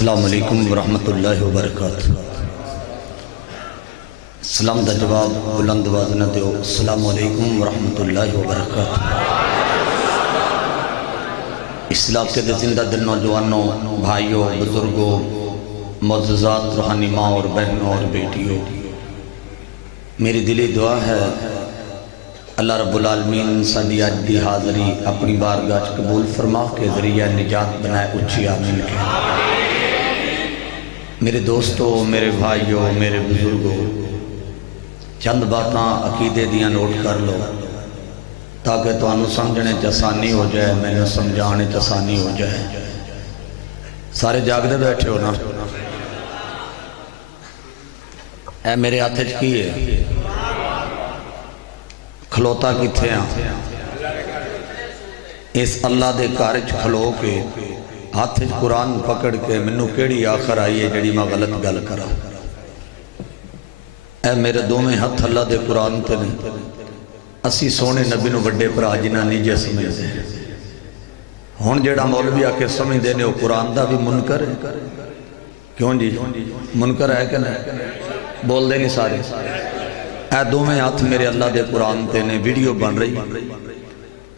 السلام علیکم ورحمۃ اللہ وبرکاتہ۔ سلام دا جواب بلند آواز نہ دیو، السلام علیکم ورحمۃ اللہ وبرکاتہ۔ اس علاقے دے زندہ دل نوجوانوں، بھائیوں، بزرگوں، معززات روحانی ماں اور بہنوں اور بیٹیوں، میری دلی دعا ہے اللہ رب العالمین سادی اج دی حاضری اپنی بارگاہ قبول فرما کے ذریعہ نجات بنائے، اچھی آمین کے۔ میرے دوستوں، میرے بھائیوں، میرے بزرگوں، چند باتاں عقیدے دیاں نوٹ کر لو تاکہ تو انہوں سمجھنے چسانی ہو جائے، میں نے سمجھانے چسانی ہو جائے۔ سارے جاگ دے بیٹھے ہو نا؟ اے میرے ہاتھ کی ہے کھلوتا کتھے ہیں؟ اس اللہ دے کارج کھلو کے ہاتھ قرآن پکڑ کے منو کیڑی آخر آئیے جڑی میں غلط گل کرا۔ اے میرے دو میں ہاتھ اللہ دے قرآن تے نہیں، اسی سونے نبی نو وڈے پر آجنا نیجے سمجھ دے۔ ہون جڑا مولوی آکے سمجھ دینے وہ قرآن دا بھی منکر ہے، کیوں جی منکر ہے کہ نہیں؟ بول دے نہیں سارے۔ اے دو میں ہاتھ میرے اللہ دے قرآن تے نے ویڈیو بن رہی،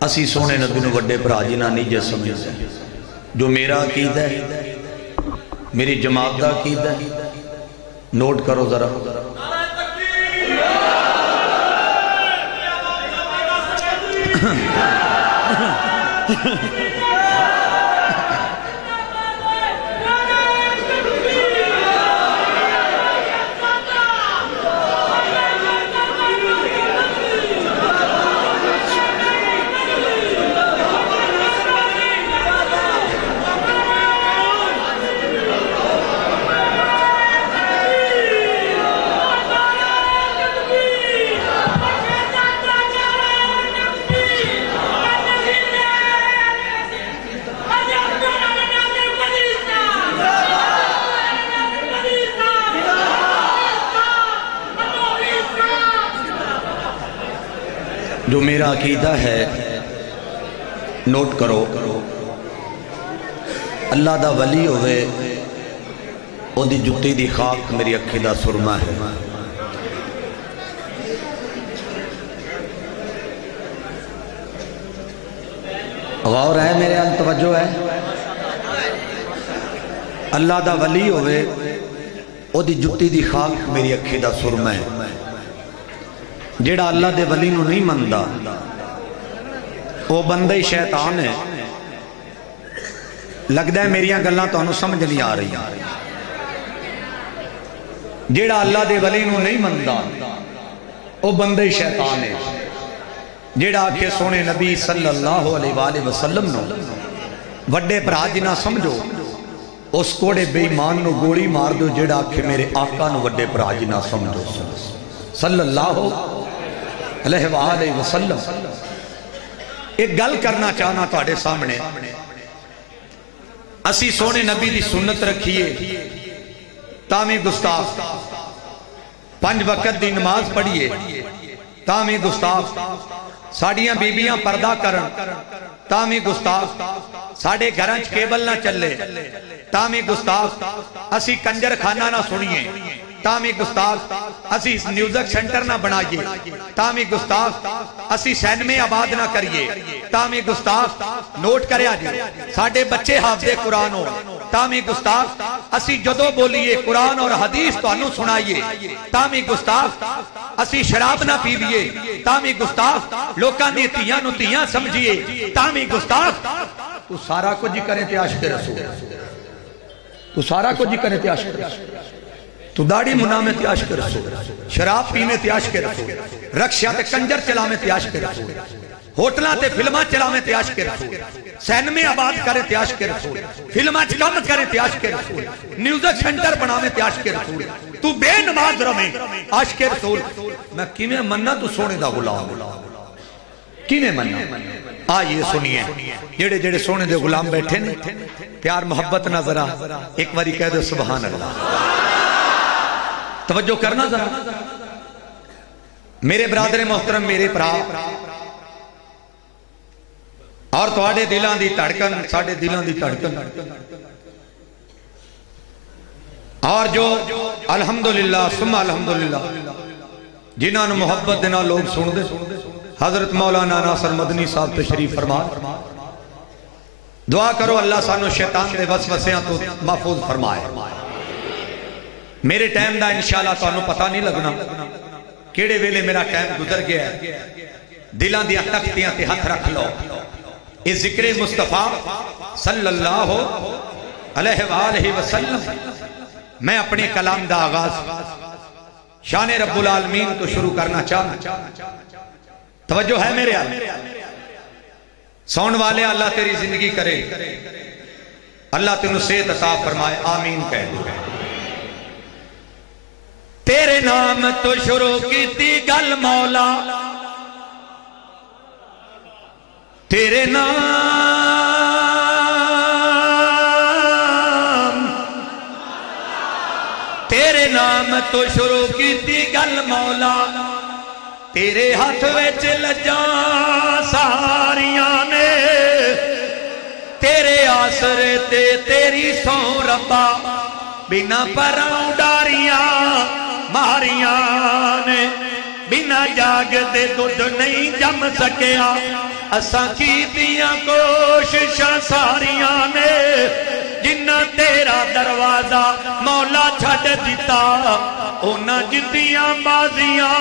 اسی سونے نبی نو وڈے پر آجنا نیجے سمجھ دے۔ جو میرا عقیدہ ہے، میری جماعت کا عقیدہ ہے، نوٹ کرو ذرا۔ جو میرا عقیدہ ہے نوٹ کرو، اللہ دا ولی ہوئے او دی جتی دی خاک میری اکھی دا سرما ہے۔ غور ہے میرے ال توجہ ہے؟ اللہ دا ولی ہوئے او دی جتی دی خاک میری اکھی دا سرما ہے۔ جیڑا اللہ دے ولی نو نہیں مندہ وہ بندہ ہی شیطان ہے۔ لگتا ہے میریاں گلاں تو انہوں سمجھ نہیں آ رہی۔ جیڑا اللہ دے ولی نو نہیں مندہ وہ بندہ ہی شیطان ہے۔ جیڑا آکھے سونے نبی صلی اللہ علیہ وآلہ وسلم نو وڈے پراج نہ سمجھو، اس کوڑے بے ایمان نو گوڑی مار دو۔ جیڑا آکھے میرے آقا نو وڈے پراج نہ سمجھو صلی اللہ علیہ وآلہ وسلم۔ ایک گل کرنا چاہنا تواڈے سامنے، اسی سونے نبی دی سنت رکھیے تامی گستاخ، 5 وقت دی نماز پڑھیے تامی گستاخ، ساڑیاں بیبیاں پردہ کرن تامی گستاخ، ساڑے گھرانچ کیبل نہ چلے تامی گستاخ، اسی کنجر خانہ نہ سنیے تامی گستاخ، اسی نیوزک سینٹر نہ بنائیے تامی گستاخ، اسی سینمے آباد نہ کریے تامی گستاخ۔ نوٹ کرے آجے ساڑھے بچے حافظ قرآن ہو تامی گستاخ، اسی جدو بولیے قرآن اور حدیث تو انہوں سنائیے تامی گستاخ، اسی شراب نہ پیویے تامی گستاخ، لوکاں دی تیاں نو تیاں سمجھیے تامی گستاخ۔ تو سارا کو جی کریں تے عاشق رسول، تو سارا کو جی کریں تے عاشق رسول، تو داڑی منامے تے عاشق رسول، شراب پینے تے عاشق رسول، رکشہ تے کنجر چلامے تے عاشق رسول، ہوٹلاں تے فلماں چلامے تے عاشق رسول، سینمے آباد کرے تے عاشق رسول، فلماں چکم کرے تے عاشق رسول، نیوزک سینٹر بنامے تے عاشق رسول، تو بے نماز رمیں عاشق رسول۔ میں کیویں مننا تو سونے دا غلام، کیویں مننا؟ آئیے سنیے جڑے جڑے سونے دے غلام بیٹھے نے، پیار محبت نہ ذرا ایک واری کہہ دو سبحان اللہ، توجہ کرنا ذرا۔ میرے برادر محترم، میرے پرا، اور تواڈے دلاں دی دھڑکن ساڈے دلاں دی دھڑکن اور جو الحمدللہ ثم الحمدللہ جنہاں نے محبت دینا لوگ سن دے حضرت مولانا ناصر مدنی صاحب تشریف فرما دعا کرو اللہ سانو شیطان دے وسوسیاں تو محفوظ فرمائے میرے ٹائم دا انشاءاللہ تو انہوں پتہ نہیں لگنا کیڑے ویلے میرا ٹائم گزر گیا ہے دلان دیا تختیاں تے ہاتھ رکھ لو اس ذکر مصطفیٰ صلی اللہ علیہ وآلہ وسلم میں اپنے کلام دا آغاز شان رب العالمین تو شروع کرنا چاہتا توجہ ہے میرے سون والے اللہ تیری زندگی کرے اللہ تینوں صحت عطا فرمائے آمین کہہ دو تیرے نام تو شروع کی تھی گل مولا تیرے نام تو شروع کی تھی گل مولا تیرے ہاتھ وچ لجاں ساریاں نے تیرے آسرے تے تیری سو ربا بنا پراں ڈاریاں ماریاں نے بنا جاگ دے دودھ نہیں جم سکیا اساں کیتیاں کوششاں ساریاں نے جنہ تیرا دروازہ مولا چھڑ دیتا اونا جتیاں بازیاں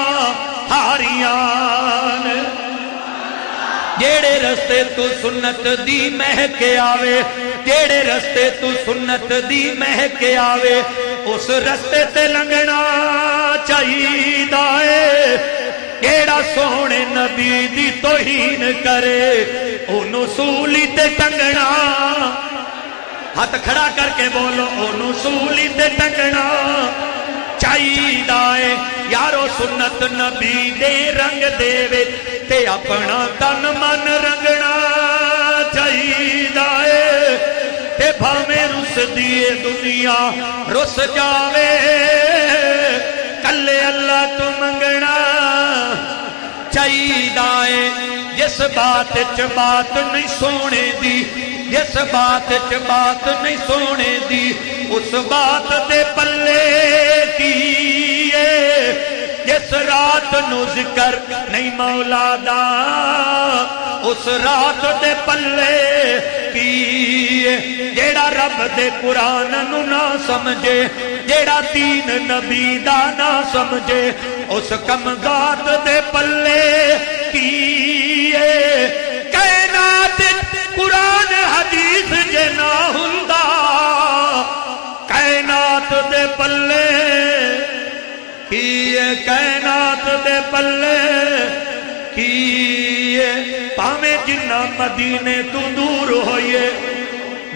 ہاریاں نے جیڑے رستے تو سنت دی مہک آوے جیڑے رستے تو سنت دی مہک آوے اس رستے تے لنگنا چاہیے دائے جیڑا سونے نبی دی توہین کرے انہوں سولی تے ٹنگنا ہاتھ کھڑا کر کے بولو انہوں سولی تے ٹنگنا چاہیے دائے یارو سنت نبی دے رنگ دے وے تے اپنا تن من رنگنا چاہیے دائے تے بھامے رس دیے دنیا رس جاوے کلے اللہ تو منگنا چاہیے دائے جس بات چ بات نہیں سونے دی جس بات چ بات نہیں سونے دی اس بات دے پلے کیے جس رات نو ذکر نہیں مولا دا اس رات دے پلے کیے جیڑا رب دے قرآن نو نہ سمجھے جیڑا دین نبی دا نہ سمجھے اس کمزاد دے پلے کیے کائنات قرآن حدیث جے نہ ہندا کائنات دے پلے کیے کائنات دے پلے کیے پاویں جنہ مدینے تو دور ہوئے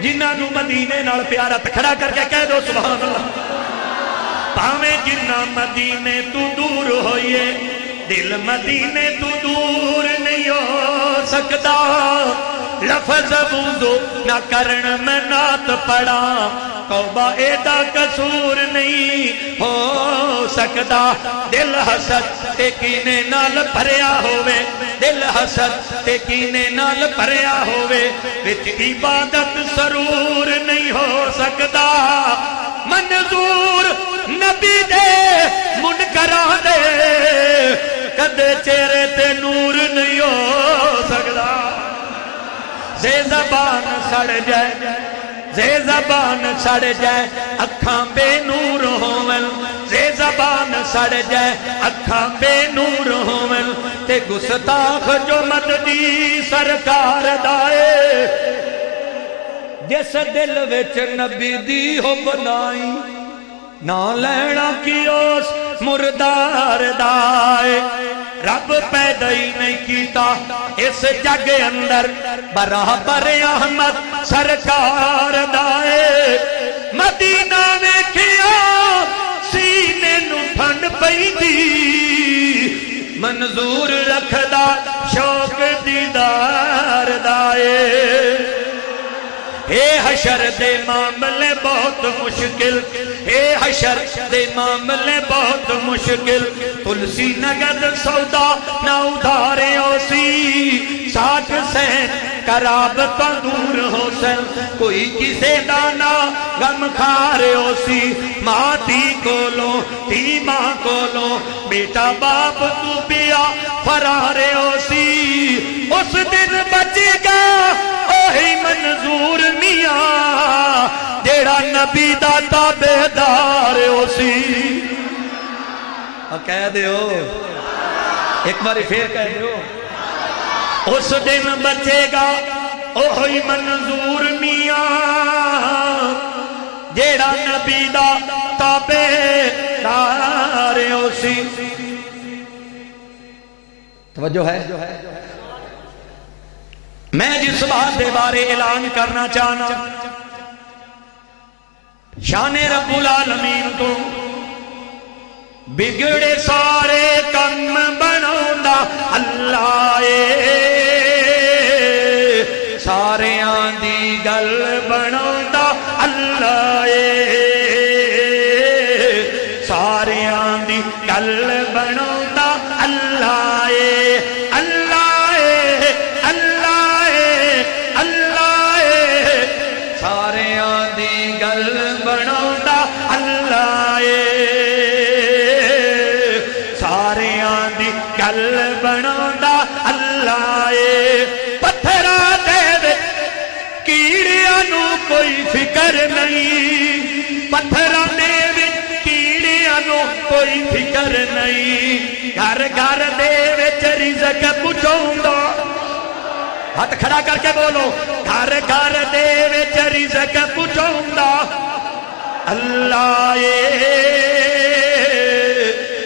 جنہ نو مدینے نال پیارا کھڑا کر کے کہہ دو سبحان اللہ پاویں جنہ مدینے تو دور ہوئے دل مدینے تو دور نہیں ہو سکتا لفظ بوزو نہ کرن میں نات پڑا توبہ ایدہ قصور نہیں ہو سکتا دل حسد تے کینے نال بھریا ہوئے دل حسد تے کینے نال بھریا ہوئے وچ عبادت سرور نہیں ہو سکتا منظور نبی دے منکراں دے کدے چہرے تے نور نہیں ہو سکتا زے زبان سڑ جائے زے زبان سڑ جائے اکھاں بے نور ہوون زے زبان سڑ جائے اکھاں بے نور ہوون تے گستاخ جو مددی سرکار دائے جس دل وچ نبی دی ہو بنائی نہ لینا کیوس مردار دائے رب پیدا ہی نہیں کیتا اس جگ اندر برابر احمد سرکار دائے مدینہ میں کیا سینے نو ٹھنڈ پئی دی منظور رکھدا شوق دیدار دائے اے حشر دے معاملے بہت مشکل اے حشر دے معاملے بہت مشکل تلسی نگد سودا نہ ادھارے اوسی ساٹھ سین کراب تو دور ہو سن کوئی کسے دانا غم کھارے ہو سی ماں تھی کولو تھی ماں کولو بیٹا باپ تو پیا فرارے ہو سی اس دن بچے گا اوہی منظور میاں جیڑا نبی دا تابعدار ہو سی کہہ دیو ایک باری پھر کہہ دیو اس دن بچے گا اوہی منظور میاں جیڑا نبی دا تابعدار ہو سی توجہ ہے میں جس بات دے بارے اعلان کرنا چاہنا شان رب العالمین تو بگڑے سارے کم بناؤندا اللہ سارے آندی گل بناؤندا اللہ سارے آندی گل بناؤندا اللہ اللہ اللہ سارے آندی گل بناؤندا اللہ سارے آندی گل بناؤندا اللہ پتھرا دے کیڑیاں نو کوئی فکر نہیں پتھرا دے کیڑیاں نو کوئی فکر نہیں گھر گھر دے وچ رزق پہنچاؤندا ہاتھ کھڑا کر کے بولو گھر گھر دے وچ رزق پہنچاؤندا اللہ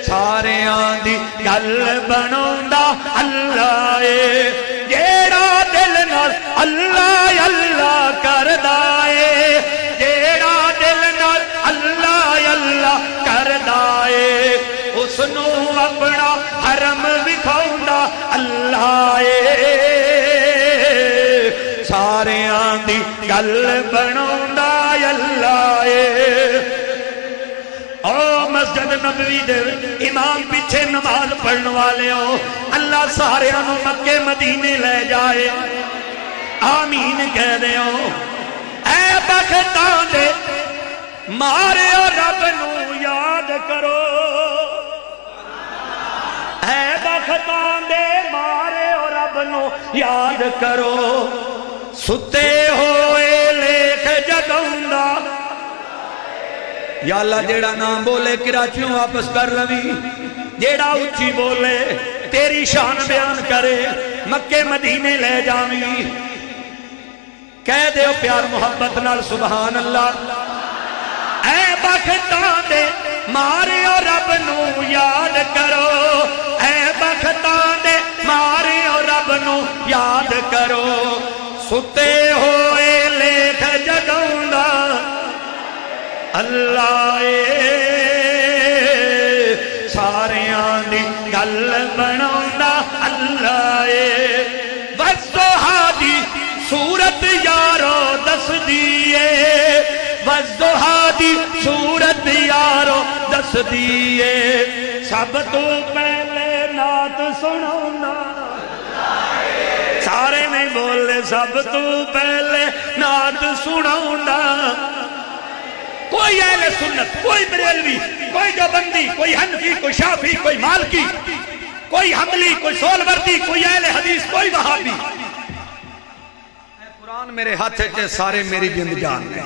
سارے آندی گل بناؤندا اللہ جیڑا دل نال اللہ اللہ کردا اے جیڑا دل نال اللہ اللہ کردا اے اس نو اپنا حرم وکھاؤندا اللہ سارے آندی گل بناؤندا اللہ او مسجد نبوی دے امام پیچھے نماز پڑھن والے ہو اللہ سارے انہوں مکے مدینے لے جائے آمین کہہ دے ہو اے بختان دے مارے اور رب نو یاد کرو اے بختان دے مارے اور رب نو یاد کرو ستے ہوئے لیکھ جگاؤندا یا اللہ جیڑا نام بولے کراچیوں واپس کر روی جیڑا اچھی بولے تیری شان بیان کرے مکے مدینے لے جاویں کہہ دیو پیار محبت نال سبحان اللہ اے بختان دے مارے اور رب نو یاد کرو اے بختان دے مارے اور رب نو یاد کرو ستے ہوئے لیکھ جگاؤندا اللہ سارے آندی گل بناؤندا اللہ وضحا دی صورت یارو دس دیئے وضحا دی صورت یارو دس دیئے سب تو پہلے نعت سناؤندا سارے نہیں بولے سب تو پہلے نعت سناؤندا کوئی اہل سنت کوئی بریلوی کوئی دیوبندی کوئی حنفی کوئی شافعی کوئی مالکی کوئی حنبلی کوئی سولوردی کوئی اہل حدیث کوئی وہابی قرآن میرے ہاتھ چے سارے میری جند جان میں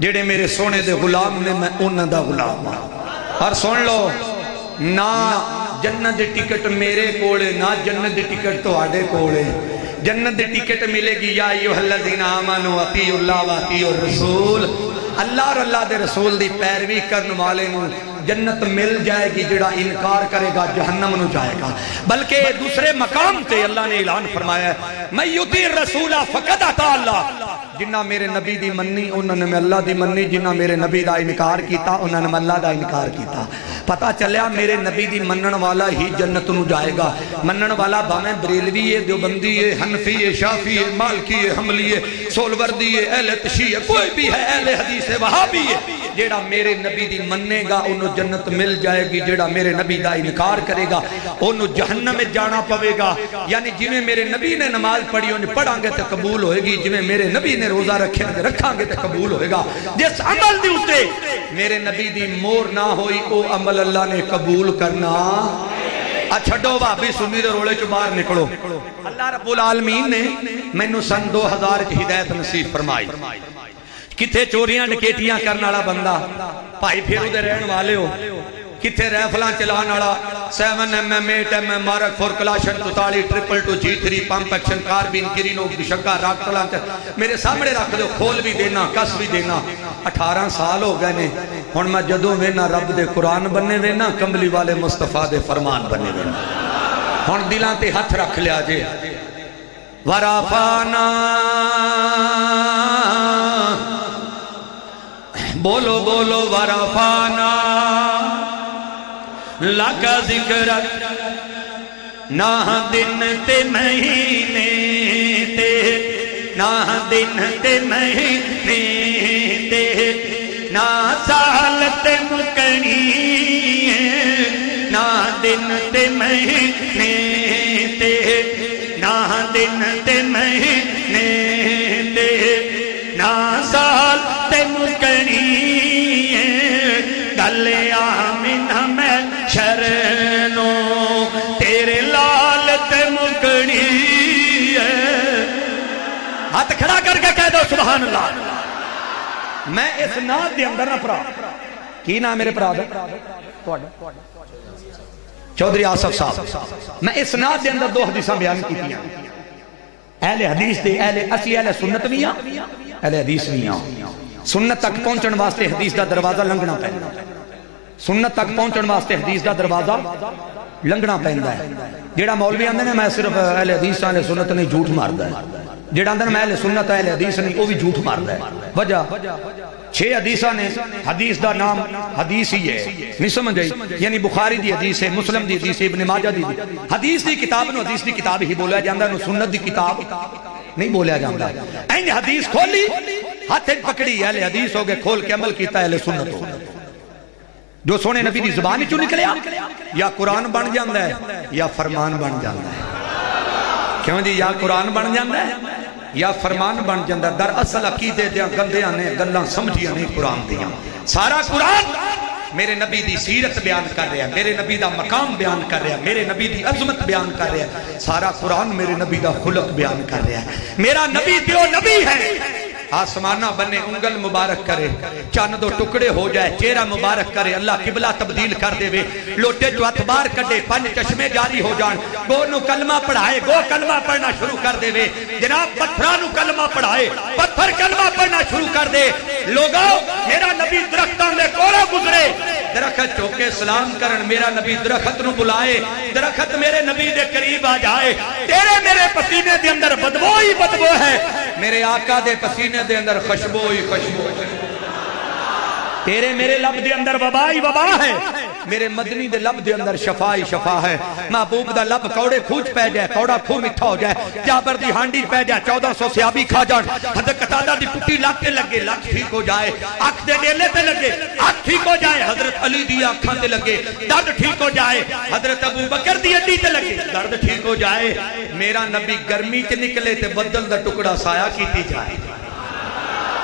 جڑے میرے سونے دے غلام نے میں انہاں دا غلام ہوں اور سن لو نہ جنت دی ٹکٹ میرے کولے نہ جنت دی ٹکٹ تو آڑے کولے جنت دی ٹکٹ ملے گی یا ایوہ الذین آمنوا اطیعوا اللہ و اطیعوا الرسول اللہ اور اللہ دے رسول دی پیروی کرن والے نو جنت مل جائے گی جڑا انکار کرے گا جہنم نو جائے گا بلکہ دوسرے مقام تے اللہ نے اعلان فرمایا ہے میں یطیع الرسول فقد اطاع اللہ جنہ میرے نبی دی منی انہوں نے میں اللہ دی منی جنہ میرے نبی دا انکار کیتا انہوں نے میں اللہ دا انکار کیتا پتا چلیا میرے نبی دی منن والا ہی جنت نو جائے گا منن والا باویں بریلوی ہے دیوبندی ہے حنفی ہے شافعی ہے مالکی ہے حنبلی ہے سولوردی ہے اہل تشیع ہے کوئی بھی ہے اہل حدیث ہے وہابی ہے جیڑا میرے نبی دی مننے گا انہوں جنت مل جائے گی، جیڑا میرے نبی دا انکار کرے گا انہوں جہنم میں جانا پوے گا۔ یعنی جنہیں میرے نبی نے نماز پڑھی انہیں پڑھاں گے تو قبول ہوئے گی، جنہیں میرے نبی نے روزہ رکھاں گے تو قبول ہوئے گا۔ جس عمل دی اتے میرے نبی دی مور نہ ہوئی او عمل اللہ نے قبول کرنا۔ چھڑو بابی سنی دے رولے چو باہر نکلو۔ اللہ رب العالمین نے میں نو سن 2000 کی ہدایت نصیب فرمائی۔ کتھے چوریاں ڈکیٹیاں کرنا والا بندہ بھائی پھیرو دے رہن والے ہو، کتھے ریفلاں چلان والا 7mm 8mm مارک 4 کلاشن 42 222 G3 پمپ ایکشن کاربین گرینو شکا راک تلان میرے سامنے رکھ دو، کھول بھی دینا کس بھی دینا۔ 18 سال ہو گئے نے ہن میں جدوں وینا رب دے قرآن بننے وینا کمبلی والے مصطفیٰ دے فرمان بننے وینا۔ ہن دلاں تے ہتھ رکھ لیا جے ورافانا بولو بولو ورافانا لگا ذکرت نہ دن تے مہینے تے نہ دن تے مہینے تے نہ سال تے مکنی نہ دن تے مہینے تے نہ دن تے مہینے تے نہ سال تے مکنی گلے آمینہ میں شرنو تیرے لال تے مکنی ہاتھ کھڑا کر کے کہہ دو سبحان اللہ۔ میں اس نات دے اندر نہ پڑھا کی نام میرے پڑھا دے چودھری آصف صاحب، میں اس نات دے اندر 2 حدیثاں بیان کی تھی۔ اہل حدیث دے اسی اہل سنت بھی ہیں اہل حدیث بھی ہیں۔ سنت تک پہنچن واسطے حدیث دا دروازہ لنگنا پہننا، سنت تک پہنچن واسطے حدیث دا دروازہ لنگنا پہننا ہے۔ جیڑا مولوی آندے نے میں صرف اہل حدیث اہل سنت نہیں جھوٹ ماردا ہے، جیڑا آندے میں اہل سنت اہل حدیث نہیں وہ بھی جھوٹ ماردا ہے۔ وجہ 6 حدیثاں نے حدیث دا نام حدیث ہی ہے نہیں سمجھ آئی، یعنی بخاری دی حدیث ہے، مسلم دی حدیث ہے، ابن ماجہ دی حدیث دی کتاب نو حدیث دی کتاب ہی بولیا جاندا ہے، نو سنت دی کتاب نہیں بولیا جاندا۔ این حدیث کھولی ہاتھ پکڑی اہل حدیث ہو گئے، کھول کے عمل کیتا اہل سنت ہو گئے۔ جو سونے نبی دی زبان چوں نکلیا یا قرآن بن جاندا ہے یا فرمان بن جاندا ہے۔ کیوں جی یا قرآن بن جاندا ہے یا فرمان بن جاندا ہے۔ در اصل عقیدے دیاں گندیاں نے گلاں سمجھیاں نہیں قرآن دیاں۔ سارا قرآن میرے نبی دی سیرت بیان کر رہا ہے، میرے نبی دا مقام بیان کر رہا ہے، میرے نبی دی عظمت بیان کر رہا ہے۔ سارا قرآن میرے نبی دا خلق بیان کر رہا ہے۔ میرا نبی دیو نبی ہے، آسمانہ بنے انگل مبارک کرے، چاند و ٹکڑے ہو جائے چہرہ مبارک کرے، اللہ قبلہ تبدیل کر دے وے، لوٹے جو اتبار کڈے 5 چشمے جاری ہو جان، گو نو کلمہ پڑھائے گو کلمہ پڑھنا شروع کر دے وے، جناب پتھرانو کلمہ پڑھائے پتھر کلمہ پڑھنا شروع کر دے۔ لوگوں میرا نبی درختان دے کولا گزرے، درخت چوکے سلام کرن، میرا نبی درخت نو بلائے، درخت میرے نبی دے قریب آ جائے۔ تیرے میرے پسینے دے اندر بدبو ہی بدبو ہے، میرے آقا دے پسینے دے اندر خوشبو ہی خوشبو ہے۔ تیرے میرے لب دے اندر وبا ہی وبا ہے، میرے مدنی دے لب دے اندر شفا ہی شفا ہے۔ محبوب دا لب کوڑے کھوچ پہ جائے، کوڑا کھو مٹھا ہو جائے، جابر دی ہانڈی پہ جائے 1400 سیابی کھا جان، حضرت قتادہ دی پٹی لاکھ تے لگے لاکھ ٹھیک ہو جائے، آنکھ دے ڈیلے تے لگے آنکھ ٹھیک ہو جائے، حضرت علی دی آنکھاں تے لگے درد ٹھیک ہو جائے، حضرت ابو بکر دی ہڈی تے لگے درد ٹھیک ہو جائے۔ میرا نبی گرمی تے نکلے تے بدل دا ٹکڑا سایہ کیتی جائے،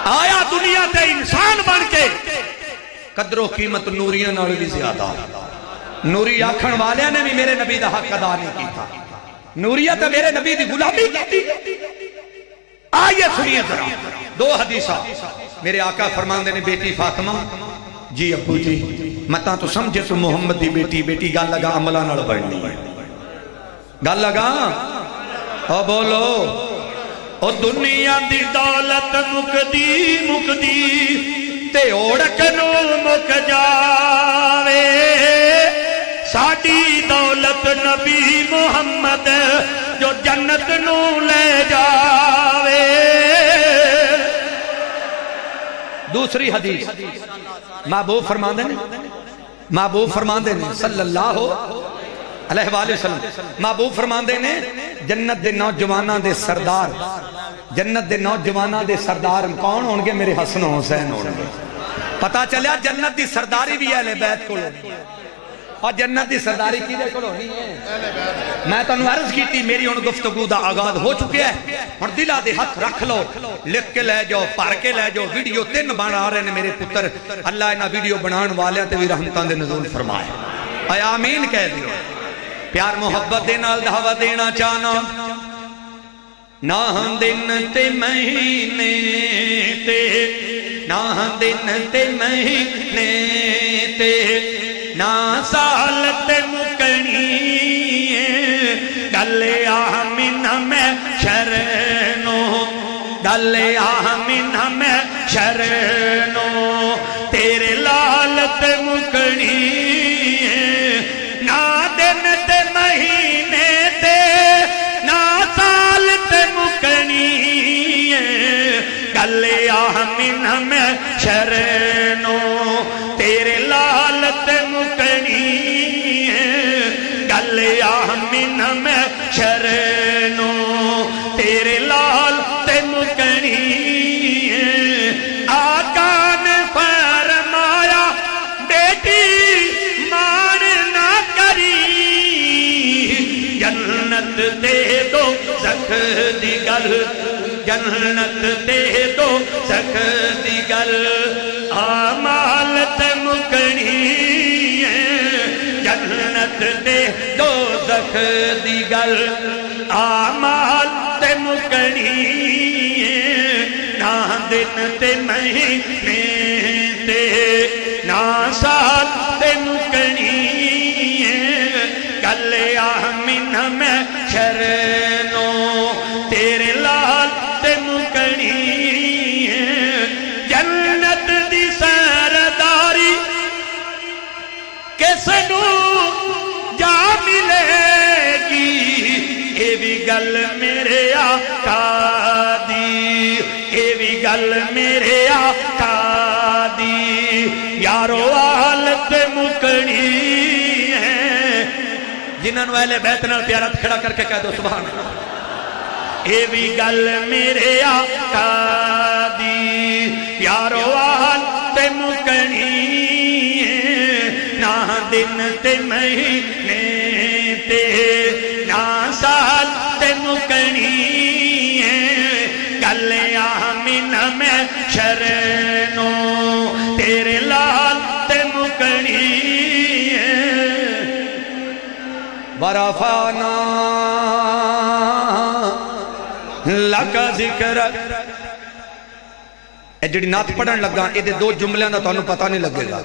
آیا دنیا تے انسان بن کے قدر و قیمت نوریاں نال بھی زیادہ۔ نوری آکھن والے نے بھی میرے نبی دا حق ادا نہیں کیتا، نوریت میرے نبی دی غلامی کی۔ آئیے سنیے ذرا 2 حدیثاں۔ میرے آقا فرماندے نے بیٹی فاطمہ جی ابو جی متا تو سمجھے تو محمد دی بیٹی بیٹی گل لگا عملہ نال بڑھنی ہے، گل لگا او بولو او دنیا دی دولت مکدی مکدی تے اوڑک نو مک جاوے، ساڈی دولت نبی محمد جو جنت نو لے جاوے۔ دوسری حدیث محبوب فرماندے نے صلی اللہ علیہ وآلہ وسلم، محبوب فرماندے نے جنت دے نوجواناں دے سردار، جنت دے نوجواناں دے سردار کون ہون گے؟ میرے حسن و حسین ہون گے۔ پتا چلیا جنت دی سرداری بھی اہل بیت کو لونی اور جنت دی سرداری کی دے کو لونی ہے میں تو عرض کی تھی میری ان گفتگو دا آغاز ہو چکے ہیں اور دلہ دے ہاتھ رکھ لو لکھ کے لے جاؤ پار کے لے جاؤ ویڈیو 3 بنا رہے ہیں میرے پتر اللہ انہا ویڈیو بنان والے تے بھی رحمتان دے نزول فرمائے اے آمین کہہ دیو پیار محبت دینا دعوت دینا چاہنا نہ دن تے مہینے تے نہ دن تے مہینے تے نہ سال تے مکنی گل آمین میں شرنو گل آمین میں شرنو تیرے لال تے مکنی نہ دن تے مہینے تے نہ سال تے مکنی گل آمین میں شرنو تیرے لال تے مکنی گل آمین میں شرنو تیرے لال تے مکنی آقا نے فرمایا بیٹی مان نہ کری جنت دے دو زخ دی گل جنت دے دو زخ دی گل آمال تے مکنی جنت دے دو زخ دی گل آمال تے مکنی نہ دن تے مہینے تے نہ سال تے مکنی گل آمین میں شرنو تیرے لال تے مکنی جنت دی سرداری کس نو جا ملے گی اے بھی گل میرے آقا دی اے بھی گل میرے آقا دی یارو حالت مکنی ہے جنہاں نو اہل بیت نال پیارا کھڑا کر کے کہہ دو سبحان اللہ اے بھی گل میرے آقا دی یارو حالت مکنی نہ دن تے مہینے تے نہ سال تے مکنی گل آمین میں شرنو تیرے لال تے مکنی ورفعنا لک ذکرک اے جڑی نعت پڑھن لگا اے دے 2 جملے دا تانوں پتہ نہیں لگے گا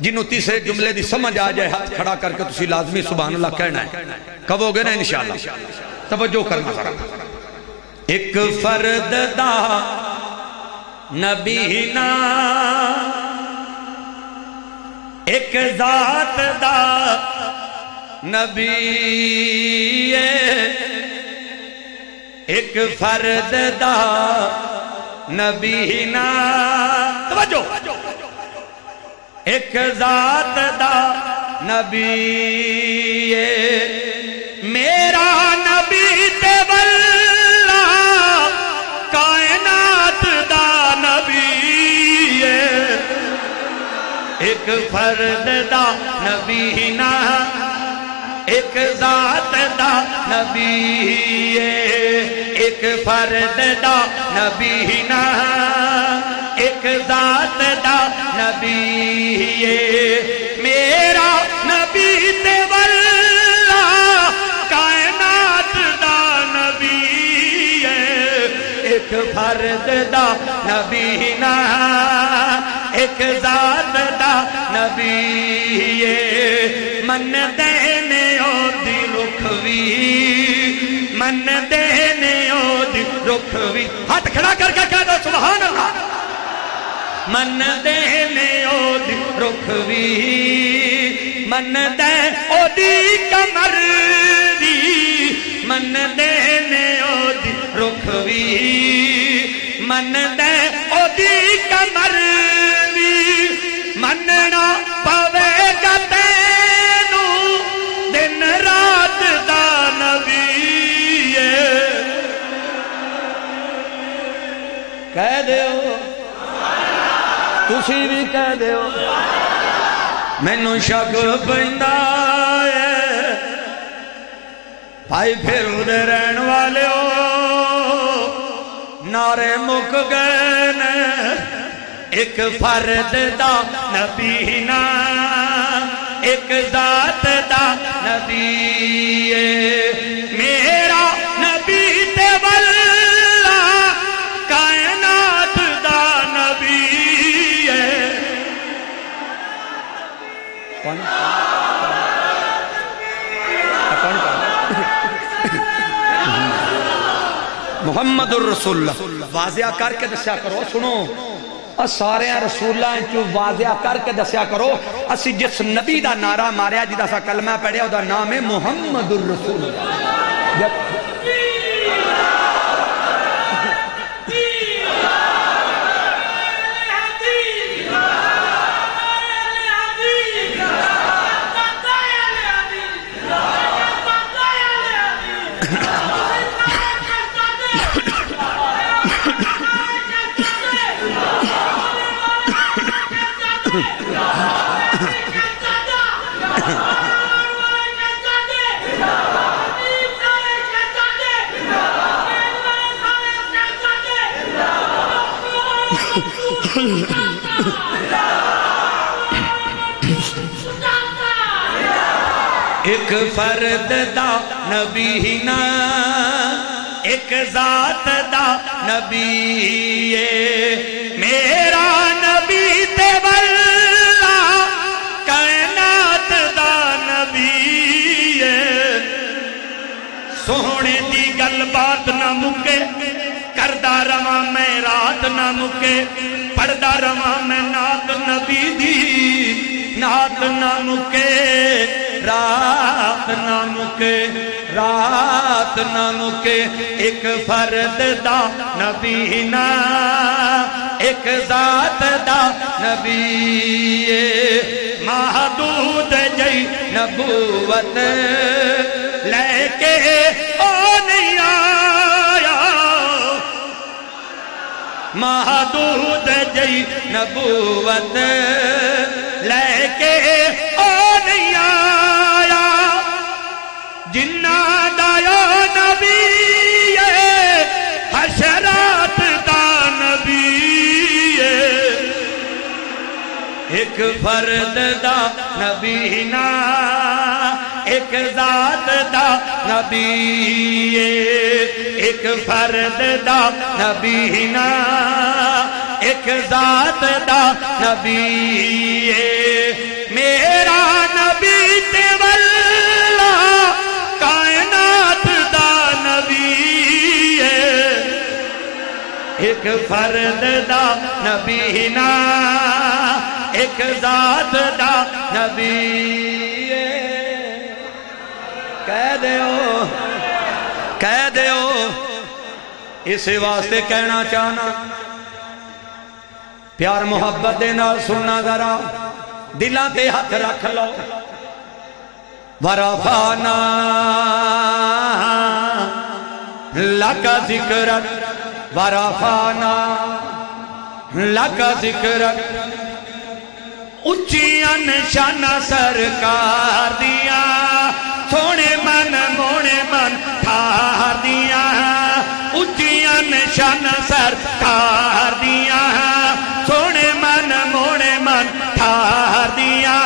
جنہوں تیسرے جملے دی سمجھ آ جائے ہاتھ کھڑا کر کے تسی لازمی سبحان اللہ کہنا ہے کہو گے نا انشاءاللہ توجہ کرنا ذرا ایک فرد دا نبی نا ایک ذات دا نبی ایک فرد دا نبی نا توجہ ایک ذات دا نبی میرا نبی تے واللہ کائنات دا نبی ایک فرد دا نبی نا ایک ذات دا نبی ایک فرد دا نبی نا ایک ذات دا نبی میرا نبی تے واللہ کائنات دا نبی ایک فرد دا نبی نا ایک ذات دا نبی من دینے او دی رکھوی من دینے او دی رکھوی ہاتھ کھڑا کر کے کہہ دو سبحان اللہ من دینے او دی رکھوی من دے او دی کمر دی من دینے او دی رکھوی من دے او دی کمر دی مننا پوے گا تینو دن رات دا نبی کہہ دے ہو تسی بھی کہہ دیو مینوں شک پیندا ہے بھائی پھرو دے رہن والے ہو نعرے مک گئے نے ایک فرد دا نبی نا ایک ذات دا نبی میرا نبی تے واللہ کائنات دا نبی محمد الرسول اللہ واضح کر کے دسیا کرو سنو سارے رسولہ چو واضح کر کے دسیا کرو اسی جس نبی دا نعرہ ماریا جدا سا کلمہ پڑھیا دا نام ہے محمد الرسول اللہ ایک فرد دا نبی نا ایک ذات دا نبی میرا نبی تے واللہ کائنات دا نبی سونے دی گل بات نہ مکے کردہ رواں میں رات نہ مکے پڑھدا رواں میں نات نبی دی نات نہ مکے رات نہ مکے رات نہ مکے ایک فرد دا نبی نا ایک ذات دا نبی محدود جئی نبوت لے کے او نہیں آیا محدود جئی نبوت لے کے او نہیں آیا جنہ دایا نبی حشرات دا نبی ایک فرد دا نبی نا ایک ذات دا نبی ایک فرد دا نبی نا ایک ذات دا نبی میرا نبی تے واللہ کائنات دا نبی ایک فرد دا نبی نا ایک ذات دا نبی کہہ دیو اسی واسطے کہنا چاہنا پیار محبت دے نال سننا ذرا دلاں تے ہاتھ رکھ لو ورفعنا لک ذکرک ورفعنا لک ذکرک اچیاں نشانہ سرکار دیا سونے من مونے من ٹھار دیا اچیاں نشانہ سرکار دیا سونے من مونے من ٹھار دیا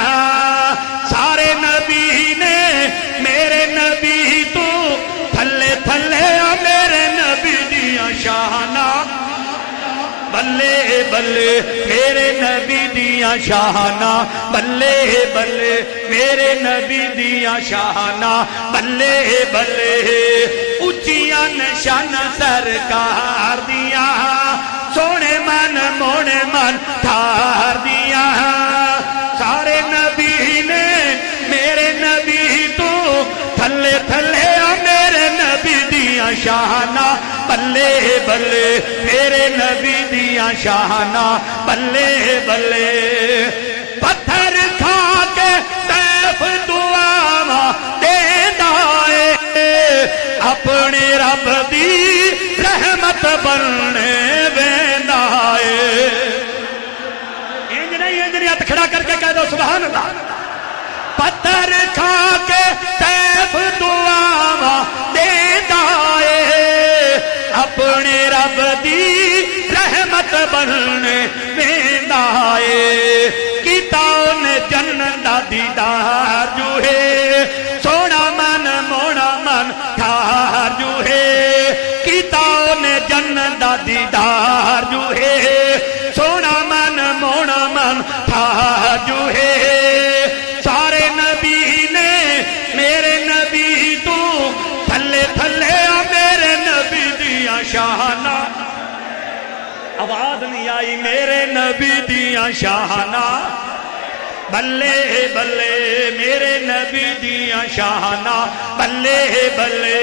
سارے نبی نے میرے نبی تو تھلے تھلے میرے نبی دیا شانہ بلے بلے میرے نبی دیا شانہ بلے بلے میرے نبی دیا شانہ بلے بلے اچیاں نشان سرکار دیا سونے من مونے من ٹھار دیا سارے نبی نے میرے نبی تو تھلے تھلے میرے نبی دیا شانہ بلے بلے میرے نبی دیا شانہ بلے بلے پتھر کھا کے سیف دعا دیندا اے اپنے رب دی رحمت بننے ویندا اے کھڑا کر کے کہہ دو سبحان اللہ پتھر کھا کے سیف دعا دیتا ہے اپنے رب دی رحمت بننے ویندا ہے کیتا نے جنت دا دیدار جو ہے سونا من مونا من ٹھار جو ہے کیتا نے جنت دا دیدار جو ہے سونا من مونا من ٹھار جو ہے سارے نبی نے میرے نبی تو تھلے تھلے میرے نبی دیا شانہ آواز نہیں آئی میرے نبی دیا شانہ بلے بلے میرے نبی دیا شانہ بلے بلے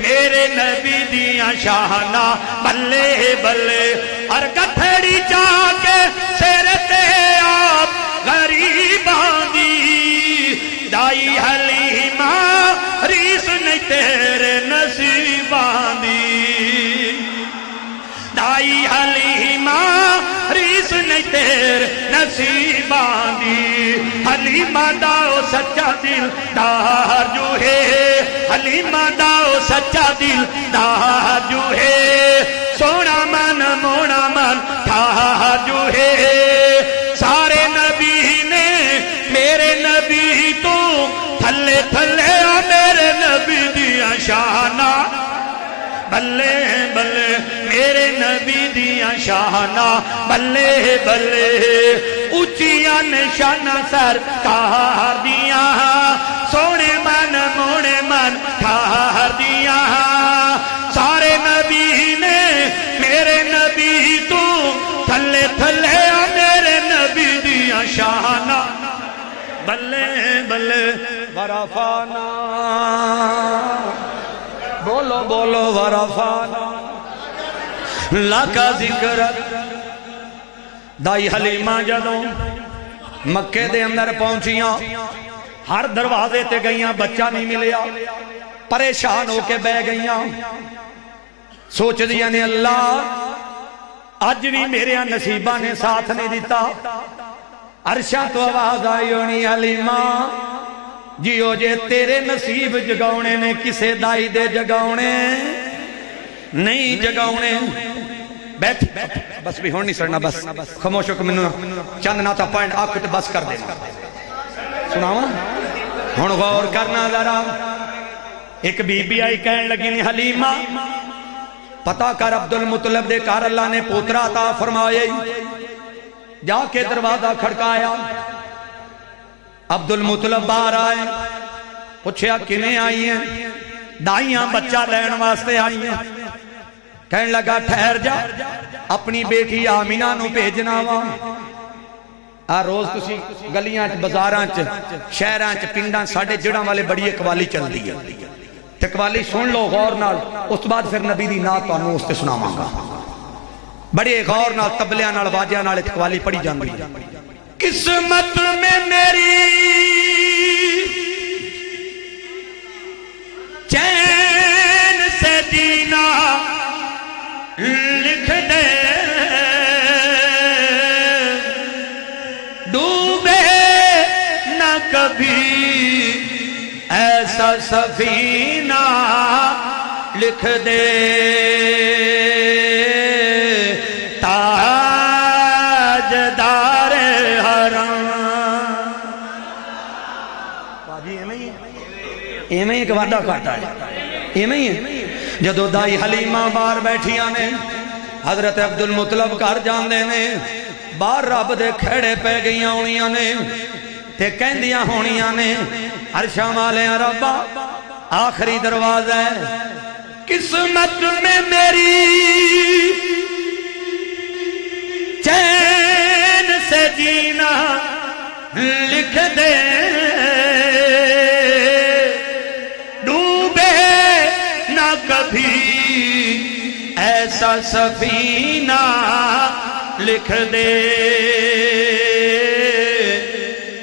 میرے نبی دیا شانہ بلے بلے اور گٹھڑی جا کے سر تے آپ غریباں دی دائی حلیمہ ریس نہیں تیرے نصیباں دی دائی حلیمہ ریس نہیں تیرے نصیباں دی حلیمہ داؤ سچا دل دار جو ہے حلیمہ داؤ سچا دل دار جو ہے سونا من مونا من ٹھار جو ہے سارے نبی نے میرے نبی تو تھلے تھلے میرے نبی دیا شانہ بلے بلے میرے نبی دیا شانہ بلے بلے اچھیاں نشانہ سرکار دیا سونے من مونے من ٹھار دیا سارے نبی نے میرے نبی تو تھلے تھلے میرے نبی دیا شانہ بلے بلے ورفانا بولو بولو ورفانا لکا ذکر دائی حلیمہ جدوں مکے دے اندر پہنچیاں ہر دروازے تے گئیاں بچہ نہیں ملیا پریشان ہو کے بے گئیاں سوچ دیا نے اللہ آج بھی میرے نصیبہ نے ساتھ نہیں دیتا عرشہ تو آواز آئی ہونی حلیمہ جیو جے تیرے نصیب جگاؤنے نے کسے دائی دے جگاؤنے نہیں جگاؤنے بیٹھ بس بھی ہون نہیں سڑنا بس خموشوں کو منو چند ناتا پوائنٹ آپ کو تو بس کر دینا سناؤں ہون غور کرنا ذرا ایک بی بی آئی کہنے لگی نہیں حلیمہ پتا کر عبدالمطلب دے کار اللہ نے پوترا عطا فرمائے جا کے دروازہ کھڑکایا عبدالمطلب باہر آئے پوچھیا کنے آئی ہیں دائیاں بچہ لین واسطے آئی ہیں کہنے لگا ٹھہر جا اپنی بیٹی آمینہ نو بھیجنا وا روز تسی گلیاں بازاراں شہراں پنڈاں ساڑھے جڑاں والے بڑی اقوالی چل دی ہے اقوالی سن لو غور نال اس بعد پھر نبی دی نات تو اس تے سنا مانگا بڑے غور نال تبلیاں نال واجیاں نال اقوالی پڑی جان دی قسمت میں میری چین سے جینا لکھ دے ڈوبے نہ کبھی ایسا سفینہ لکھ دے ایمیں ایک وعدہ کاٹا ہے ایمیں ہے جدو دائی حلیمہ بار بیٹھیاں نے حضرت عبدالمطلب کر جان دے نے بار رب دے کھڑے پہ گئیاں ہونیاں نے تے کہندیاں ہونیاں نے عرشاں والے ربا آخری دروازہ ہے قسمت میں میری چین سے جینا لکھ دے کبھی ایسا سفینہ لکھ دے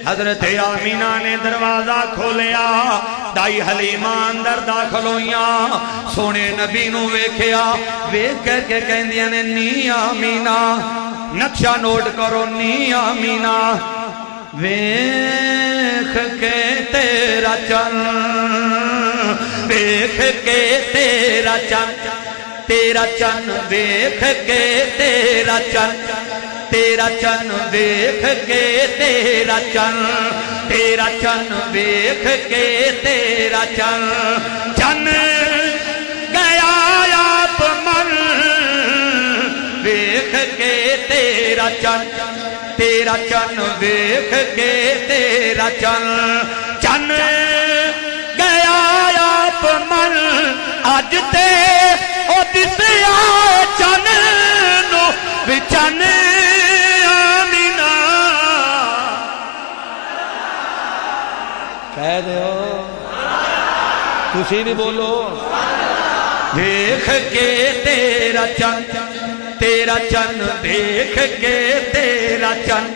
حضرت آمینہ نے دروازہ کھولیا دائی حلیمہ اندر داخل ہویاں سونے نبی نو ویکھیا ویکھ کر کے کہندیاں نے نی آمینہ نقشہ نوٹ کرو نی آمینہ ویکھ کے تیرا چن ویکھ کے تیرا چن تیرا چن ویکھ کے تیرا چن تیرا چن ویکھ کے تیرا چن تیرا چن ویکھ کے تیرا چن چن گیا آپ من ویکھ کے تیرا چن تیرا چن ویکھ کے تیرا چن چن گیا آپ من اج تے او دسیا چن نو وچن آمینہ کہہ دیو تسی بھی بولو ویکھ کے تیرا چن تیرا چن ویکھ کے تیرا چن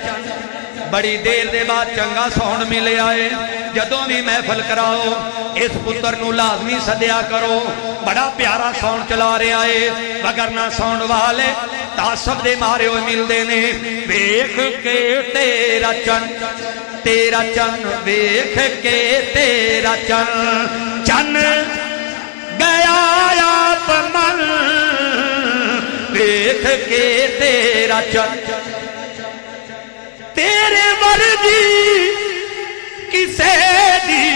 بڑی دیر دے بعد چنگا ساؤنڈ ملے آئے جدوں بھی محفل کراؤ اس پتر نو لازمی صدیا کرو بڑا پیارا ساؤنڈ چلا رہے آئے وگرنہ ساؤنڈ والے تعصب دے مارے ہوئے مل دینے ویکھ کے تیرا چن تیرا چن ویکھ کے تیرا چن چن گیا آپ من ویکھ کے تیرا چن تیرے ورگی کسے دی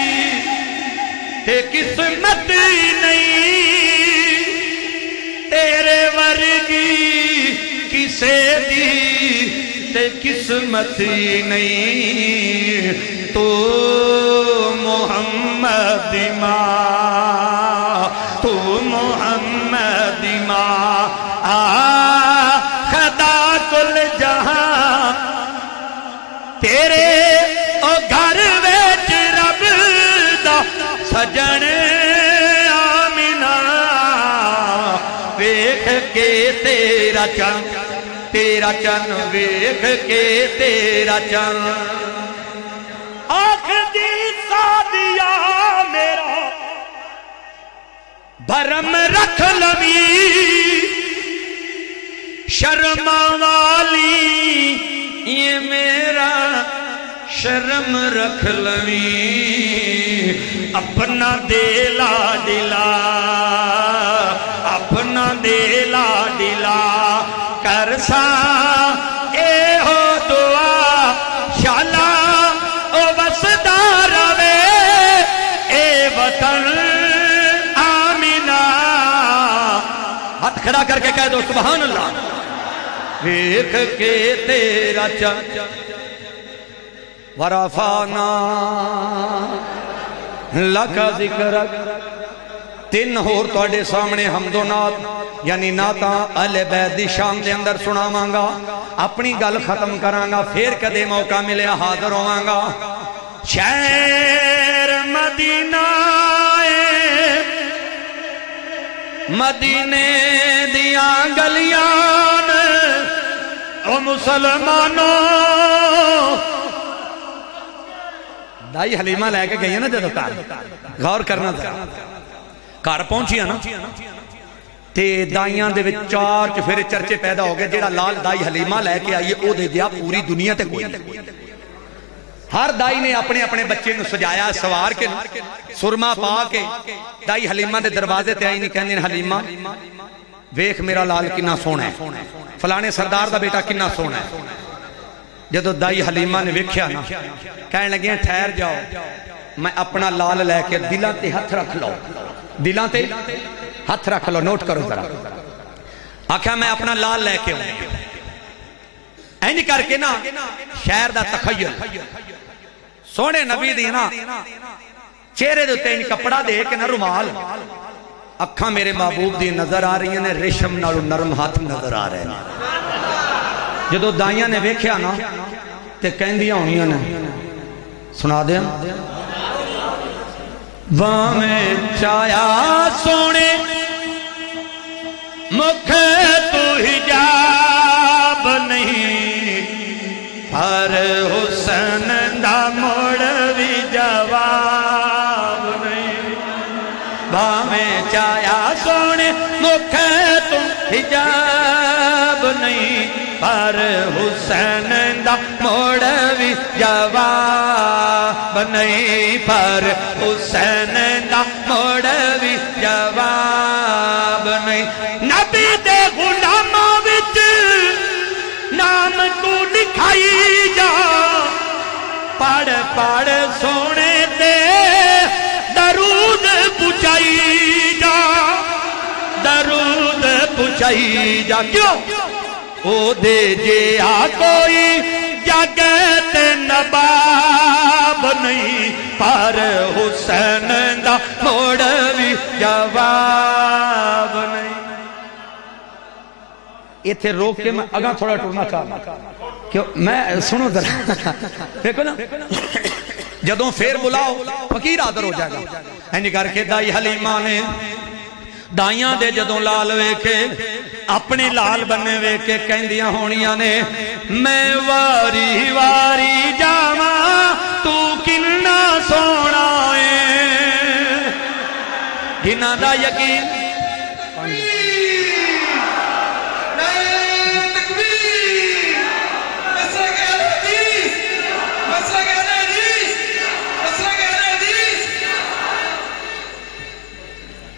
تے قسمت نہیں تیرے ورگی کسے دی تے قسمت نہیں تو محمد ماں تو محمد ماں خدا کل جہاں تیرے او گھر ویچ رب دا سجن آمینہ ویکھ کے تیرا چن ویکھ کے تیرا چن آنکھ دی سادیا میرا بھرم رکھ لوی شرم والی یہ میرا شرم رکھ لوی اپنا دیلا دلا اپنا دیلا دلا کرسا اے ہو دعا شالا او وسدا روے اے وطن آمینہ ہاتھ کھڑا کر کے کہہ دو سبحان اللہ ویکھ کے تیرا چن ورفعنا لکا ذکرک تین ہور توڑے سامنے حمد و نات یعنی ناتا اہل بیت دی شان دے اندر سنا مانگا اپنی گل ختم کرانگا پھر کدے موقع ملے حاضر ہوانگا شہر مدینہ مدینے دیاں گلیاں او مسلمانوں دائی حلیمہ لے کے گئی ہے نا جدو کار غور کرنا تھا کار پہنچی ہے نا تے دائیاں دے وچ چار چفیر چرچے پیدا ہو گئے جیڑا لال دائی حلیمہ لے کے آئیے او دے دیا پوری دنیا تے کوئی ہر دائی نے اپنے اپنے بچے نو سجایا سوار کے سرما پا کے دائی حلیمہ دے دروازے تے آئی نہیں کہنے حلیمہ ویکھ میرا لال کنا سونا ہے فلانے سردار دا بیٹا کنا سونا ہے جدو دائی حلیمہ نے ویکھیا نا کہنے لگے ہیں ٹھہر جاؤ میں اپنا لال لے کے دلہ تے ہتھ رکھ لو دلہ تے ہتھ رکھ لو نوٹ کرو ذرا آکھا میں اپنا لال لے کے ہوں اینی کر کے نا شہر دا تخیل سونے نبی دی نا چہرے دے تین کپڑا دے کے نا رومال اکھاں میرے محبوب دی نظر آ رہی ہیں ریشم نالو نرم ہاتھ نظر آ رہے ہیں جدو دائیاں نے ویکھیا نا تے کہندیاں ہونیاں نے سنا دیں وامیں چایا سونے مکھ تو حجاب نہیں ہر حسن دا موڑ بھی جواب نہیں وامیں چایا سونے مکھ تو حجاب نہیں پر حسین دا موڑ بھی جواب نہیں پر حسین دا موڑ بھی جواب نہیں نبی دے غلاماں وچ نام تو لکھائی جا پڑھ پڑھ سونے دے درود پچائی جا درود پچائی جا کیوں او دے جے آ کوئی جگت نباب نہیں پر حسین دا موڑ بھی جواب نہیں ایتھے روک کے میں اگاں تھوڑا ٹورنا چاہتا کیوں میں سنو ذرا دیکھو نا جدوں پھر بلاؤ فقیر آدر ہو جائے گا اینی کر کے دائی حلیمہ نے دائیاں دے جدوں لال ویکھے اپنے لال بننے ویکھے کہندیاں ہونیاں نے میں واری واری جاواں تو کنا سونا ہے جنہاں دا یقین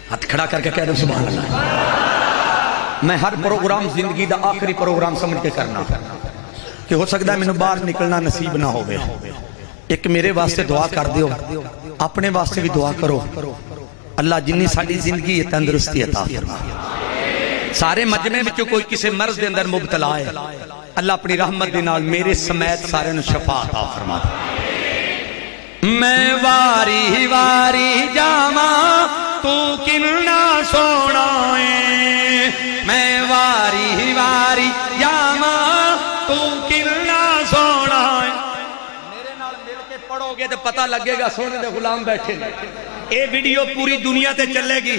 ہاتھ کھڑا کر کے کہہ دو سبحان اللہ میں ہر پروگرام زندگی دا آخری پروگرام سمجھ کے کرنا کہ ہو سکتا ہے میں باہر نکلنا نصیب نہ ہوئے ایک میرے واسطے دعا کر دیو اپنے واسطے بھی دعا کرو اللہ جنہی ساری زندگی تندرستی عطا فرما سارے مجمع میں کوئی کسی مرض دے اندر مبتلا ہے اللہ اپنی رحمت دے نال میرے سمیت سارے نو شفا عطا فرما میں واری واری جاواں تو کنا سونا ہے میں واری واری جاواں تو کنا سونا ہے میرے نال مل کے پڑھو گے تو پتہ لگے گا سونے دے غلام بیٹھے اے ویڈیو پوری دنیا تے چلے گی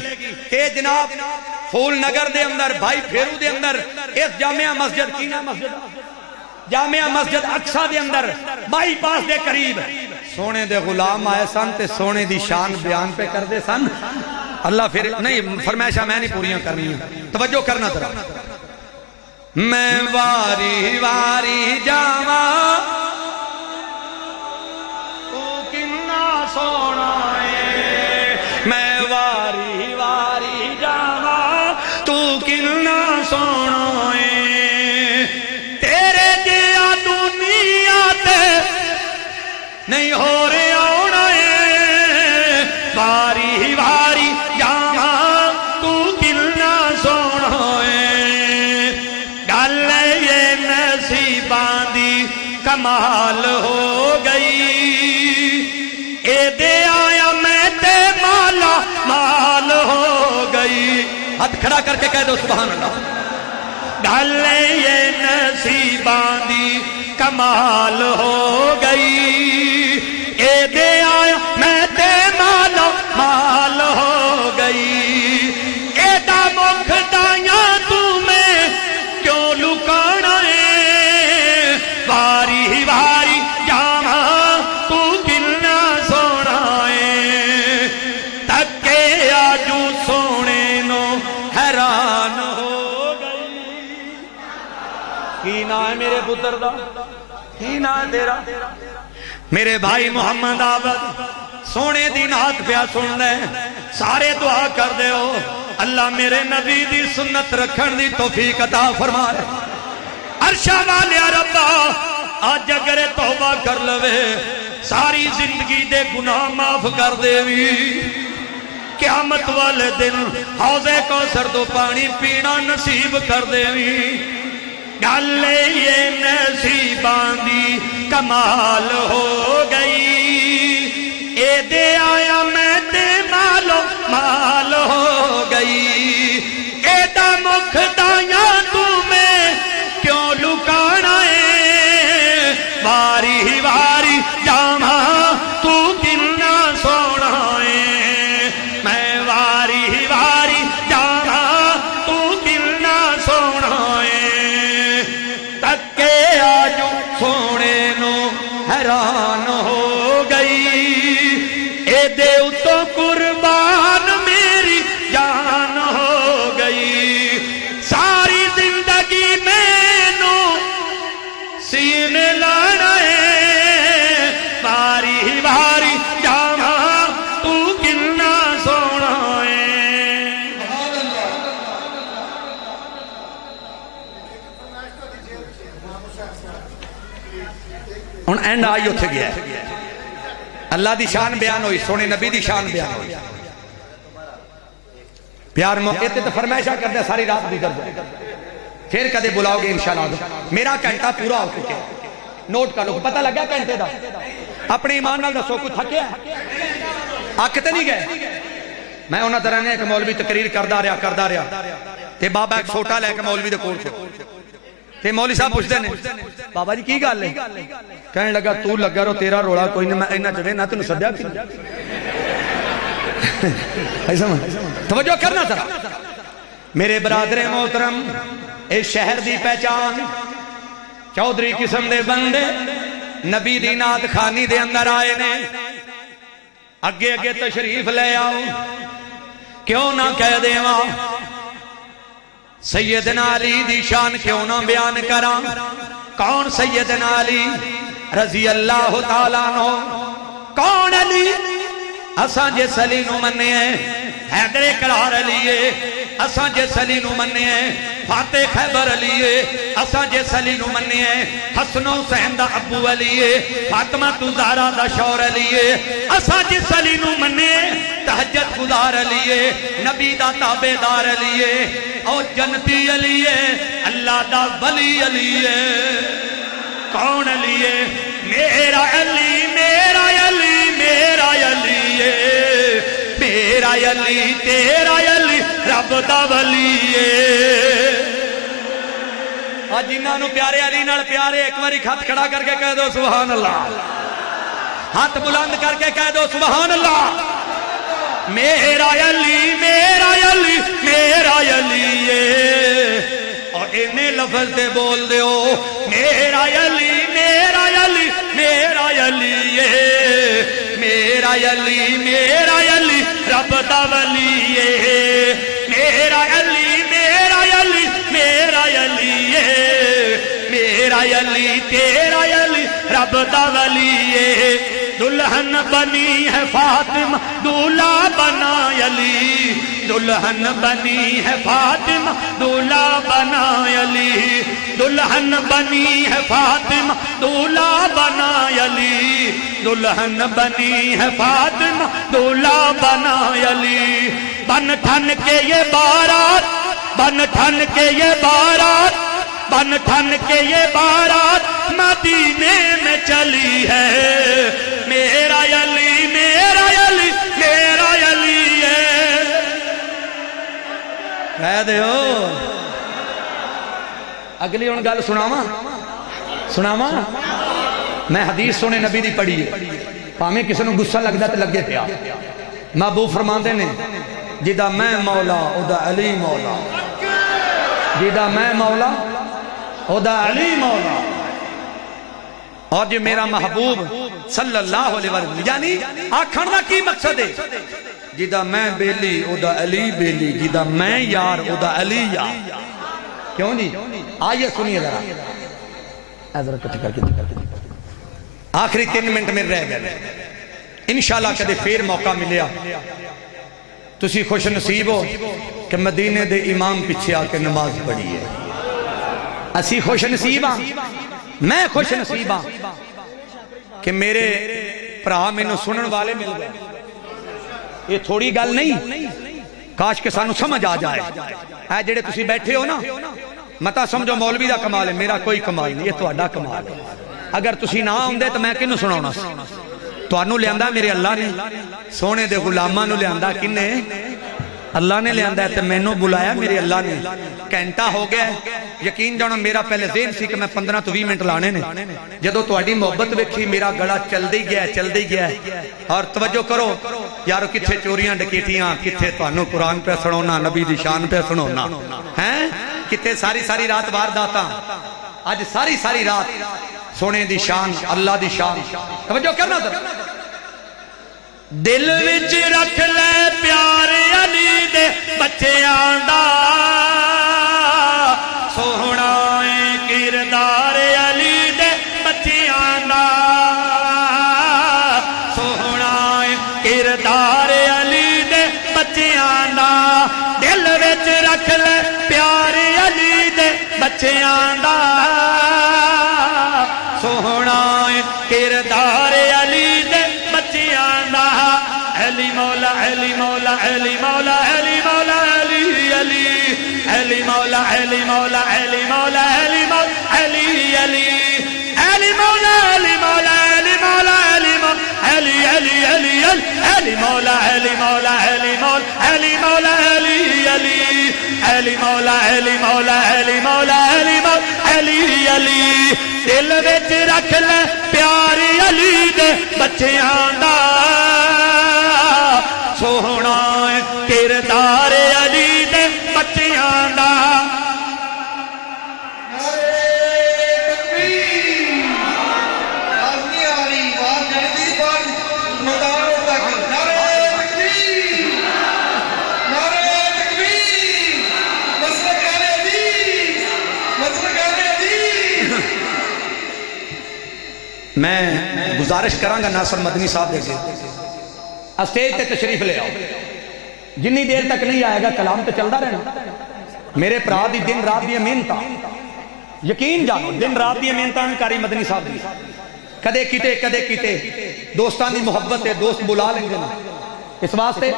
اے جناب پھول نگر دے اندر بھائی پھیرو دے اندر اس جامعہ مسجد کینا مسجد جامعہ مسجد اقصا دے اندر بائی پاس دے قریب سونے دے غلام آئے سن تے سونے دی شان بیان پہ کر دے سن اللہ پھر نہیں فرمائشہ میں نہیں پوریاں کرنی ہیں توجہ کرنا ترہ میں واری واری جاواں تو کنا سونا ہے میں واری واری جاواں تو کنا سونا ہے تیرے جیا دنیا تے نہیں ہو رہے آنا ہے واری واری جاواں تو کنا سونا ہے گل یہ نصیباں دی کمال ہو گئی اے دے آیا میں تے مالا مال ہو گئی ہاتھ کھڑا کر کے کہہ دو سبحان اللہ گل یہ نصیباں دی کمال ہو گئی اے دے آیا میں تے مالا مال ہو گئی اے دا مکھ دائیاں تمہیں کیوں لکانا ہے واری واری جاواں تو کنا سونا ہے تکے آجو سونے نو حیران ہو گئی کی نا ہے میرے پتر دا کی نا ہے تیرا میرے بھائی محمد عابد سونے دی نات پیا سن لے سارے دعا کر دے ہو اللہ میرے نبی دی سنت رکھن دی توفیق عطا فرمائے عرشہ والے ربا آج اگر توبہ کر لوے ساری زندگی دے گناہ معاف کر دے وی قیامت والے دن حوضے کو سردو پانی پینا نصیب کر دے وی گل یہ نصیباں دی کمال ہو گئی اے دے آیا میں تے مالو مال ہو گئی اے دا مکھ دائیاں تمہیں کیوں لکانا ہے واری واری جاواں تو کنا سونا ہے میں واری واری جاواں تو کنا سونا ہے تکے آجو سونے نو حیران ہو گئی اے دے سینے لانا ہے باری باری جاما تو کنا سونا ہے ہن اینڈ آئی اتھے گیا ہے اللہ دی شان بیان ہوئی سونے نبی دی شان بیان ہوئی پیار موقع تے تو فرمائشہ کر دے ساری رات گزر جائے پھر کدے بلاؤ گے انشاءاللہ میرا گھنٹہ پورا ہو چکے نوٹ کر لو پتہ لگا گھنٹے دا اپنے ایمان نال دسو کوئی تھکیا آکتے نہیں گئے میں انہاں طرح نے ایک مولوی تقریر کردہ رہا تے بابا ایک سوٹا لے کے مولوی دے کول سے تے مولوی صاحب پوچھتے ہیں بابا جی کی گل ہے کہنے لگا تو لگا رو تیرا روڑا کوئی نہ میں اینا چلے نہ تنو سدیا کی ایسا توجہ کرنا سر میرے برادر محترم اس شہر دی پہچان چودھری قسم دے بندے نبی دی نات خانی دے اندر آئے نے اگے اگے تشریف لے آؤ کیوں نہ کہہ دے ماں سیدنا علی دی شان کیوں نہ بیان کرا کون سیدنا علی رضی اللہ تعالیٰ عنہ کون علی اساں جس علی نو مننے ہیں حیدر قرار علی ہے اساں جس علی نو مننے ہیں فاتح خیبر علی ہے اساں جس علی نو مننے ہیں حسن و حسین دا ابو علی ہے فاطمہ زہرا دا شور علی ہے اساں جس علی نو مننے ہیں تہجد گزار علی ہے نبی دا تابعدار علی ہے اور جنتی علی ہے اللہ دا ولی علی ہے کون علی ہے میرا علی میرا علی میرا علی ہے میرا علی تیرا علی رب دا ولی ہے آج جنہاں نو پیارے علی نال پیارے ایک باری ہاتھ کھڑا کر کے کہہ دو سبحان اللہ ہاتھ بلند کر کے کہہ دو سبحان اللہ میرا علی میرا علی میرا علی ہے اور انہیں لفظ دے بول دے ہو میرا علی میرا علی میرا علی ہے میرا علی میرا علی رب دا ولی ہے میرا علی میرا علی میرا علی ہے میرا علی تیرا علی رب دا ولی ہے دلہن بنی ہے فاطمہ دولہا بنا علی دلہن بنی ہے فاطمہ دولہا بنا علی دلہن بنی ہے فاطمہ دولہا بنا علی دلہن بنی ہے فاطمہ دولہا بنا علی بن ٹھن کے یہ بارات بن ٹھن کے یہ بارات بن ٹھن کے یہ بارات مدینے میں چلی ہے میرا علی میرا علی میرا علی ہے کہہ دے ہو اگلی ان گل سناما میں حدیث سونے نبی دی پڑھی ہے پامیں کسی نو غصہ لگدا تے لگے پیا محبوب فرماندے نے جدا میں مولا او دا علی مولا جدا میں مولا او دا علی مولا اور جو میرا محبوب صلی اللہ علیہ وسلم یعنی آکھن دا کی مقصد ہے جدا میں بیلی او دا علی بیلی جدا میں یار او دا علی یار کیوں جی آئیے سنیے ذرا حضرت کر کے آخری 3 منٹ میں رہ گئے انشاءاللہ کدے پھر موقع ملیا تسی خوش نصیب ہو کہ مدینے دے امام پیچھے آ کے نماز پڑھی ہے اسی خوش نصیب ہاں میں خوش نصیب ہاں کہ میرے پرا میں سنن والے مل گئے یہ تھوڑی گل نہیں کاش کہ سانو سمجھ آ جائے اے جڑے تسی بیٹھے ہو نا متا سمجھو مولوی دا کمال ہے میرا کوئی کمال نہیں یہ تہاڈا کمال ہے اگر تسی نہ ہوندے تو میں کینوں سناونا تانوں لیاندا میرے اللہ نے سونے دے غلاماں نو لیاندا کنے اللہ نے لیاندا ہے تے مینوں بلایا میرے اللہ نے گھنٹہ ہو گیا یقین جانا میرا پہلے ذہن سی کہ میں 15 تو 20 منٹ لانے نے جدو تہاڈی محبت ویکھی میرا گلا چلدی گیا اور توجہ کرو یارو کتھے چوریاں ڈکیٹیاں کتھے تانوں قرآن پہ سناونا نبی دی شان پہ سناونا ہیں کتھے ساری رات وارداتاں اج ساری رات سونے دی شان اللہ دی شان توجہ کرنا ذرا دل وچ رکھ لے پیار علی دے بچیاں دا سوہنا کردار علی دے بچیاں دا سوہنا کردار علی دے بچیاں دا علی مولا علی مولا علی مولا علی مولا علی علی علی مولا علی مولا علی مولا علی مولا علی علی علی مولا علی مولا علی مولا علی مولا علی علی علی علی مولا علی مولا علی مولا علی مولا علی علی علی مولا علی مولا علی مولا علی مولا علی علی دل وچ رکھ لے پیار علی دے بچیاں دا سوہنا کردار علی دے بچیاں دا میں گزارش کرانگا ناصر مدنی صاحب دے اسٹیج تے تشریف لے آؤ جنی دیر تک نہیں آئے گا کلام تو چلتا رہنا میرے پرا دی دن رات دی محنت یقین جانو دن رات دی محنت کاری مدنی صاحب دی کدے کیتے دوستان دی محبت ہے دوست بلا لیں گے اس واسطے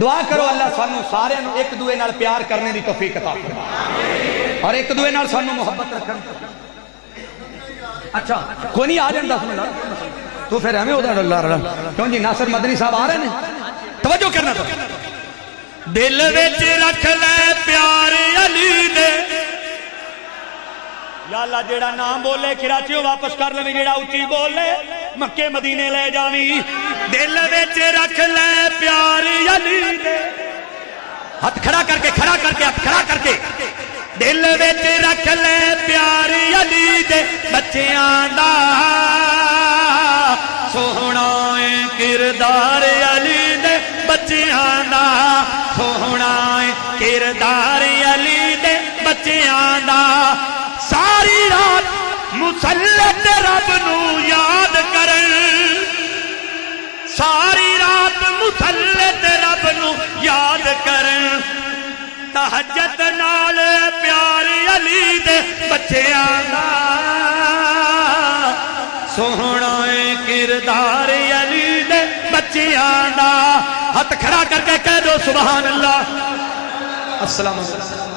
دعا کرو اللہ سانو سارے ایک دوے نال پیار کرنے دی توفیق عطا فرمائے اور ایک دوے نال سانو محبت رکھن اچھا کوئی نہیں آ جائیں 10 منٹ تو پھر ہمیں ادھر اللہ رہا کیوں جی ناصر مدنی صاحب آ رہے ہیں توجہ کرنا تو دل وچ رکھ لے پیار علی دے یا اللہ جیڑا نام بولے کراچیوں واپس کر لے جیڑا اچھی بولے مکے مدینے لے جاویں دل وچ رکھ لے پیار علی دے ہاتھ کھڑا کر کے ہاتھ کھڑا کر کے دل وچ رکھ لے پیار علی دے بچیاں دا سوہنا کردار علی دے بچیاں دا سوہنا کردار علی دے بچیاں دا ساری رات مسلط رب نو یاد کرن ساری رات مسلط رب نو یاد کرن تہجد نال پیار علی دے بچیاں دا سوہنا کردار علی دے بچیاں دا ہاتھ کھڑا کر کے کہہ دو سبحان اللہ السلام علیکم